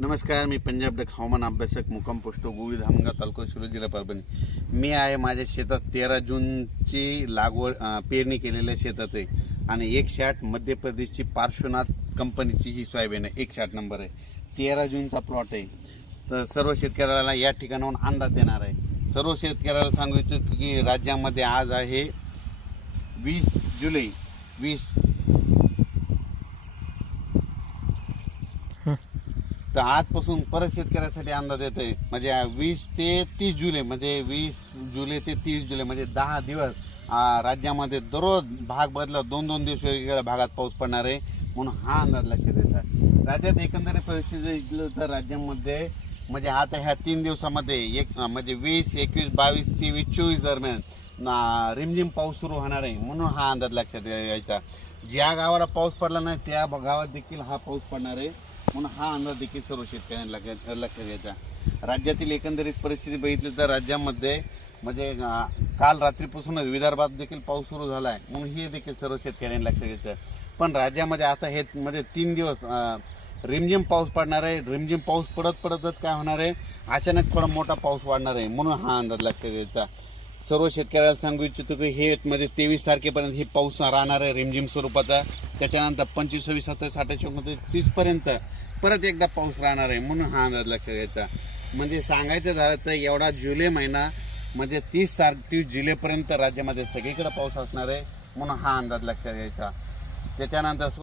नमस्कार, मी पंजाब डक हवामान अभ्यासक मुक्काम पोस्ट गोळी धामणगाव तालुका शिरूर जिल्हा परभणी. मी आहे माझ्या शेतात 13 जूनची लागवड पेरणी केलेल्या शेतात आहे आणि 108 मध्य प्रदेशची पार्श्वनाथ कंपनीची ही सोयाबीन आहे. 108 नंबर आहे. 13 जूनचा प्लॉट आहे. तर सर्व शेतकऱ्याला या ठिकाणाहून अंदाज देणार आहे. सर्व शेतकऱ्याला सांगू इच्छितो की राज्यामध्ये आज आहे 20 जुलै. तर आजपासून परत शेतकऱ्यासाठी अंदाज येतोय. म्हणजे 20 ते 30 जुलै, म्हणजे 20 जुलै ते 30 जुलै म्हणजे 10 दिवस राज्यामध्ये दररोज भाग बदला 2-2 दिवस वेगवेगळ्या भागात पाऊस पडणार आहे. म्हणून हा अंदाज लक्षात येतात. राज्यात एकंदरीत परिस्थिती तर राज्यामध्ये म्हणजे आता ह्या 3 दिवसामध्ये म्हणजे 20, 21, 22, 23, 24 दरम्यान रिमझिम पाऊस सुरू होणार आहे. म्हणून हा अंदाज लक्षात यायचा. ज्या गावाला पाऊस पडला नाही त्या गावात देखील हा पाऊस पडणार आहे. म्हणून हा अंदाज देखील सर्व शेतकऱ्यांना लक्षात घ्यायचा. राज्यातील एकंदरीत परिस्थिती बघितली तर राज्यामध्ये म्हणजे काल रात्रीपासूनच विदर्भात देखील पाऊस सुरू झाला आहे. म्हणून हे देखील सर्व शेतकऱ्यांनी लक्षात घ्यायचं. पण राज्यामध्ये आता हे मध्ये 3 दिवस रिमझिम पाऊस पडणार आहे. रिमझिम पाऊस पडतच काय होणार आहे, अचानक थोडा मोठा पाऊस वाढणार आहे. म्हणून हा अंदाज लक्षात घ्यायचा. सर्व शेतकऱ्याला सांगू इच्छितो की हे मध्ये 23 तारखेपर्यंत हे पाऊस राहणार आहे रिमझिम स्वरूपाचा. त्याच्यानंतर 25, 26, 27, 28, 29, 30 पर्यंत परत एकदा पाऊस राहणार आहे. म्हणून हा अंदाज लक्षात घ्यायचा. म्हणजे सांगायचं झालं तर एवढा जुलै महिना म्हणजे 30 जुलैपर्यंत राज्यामध्ये सगळीकडे पाऊस असणार आहे. म्हणून हा अंदाज लक्षात घ्यायचा. त्याच्यानंतर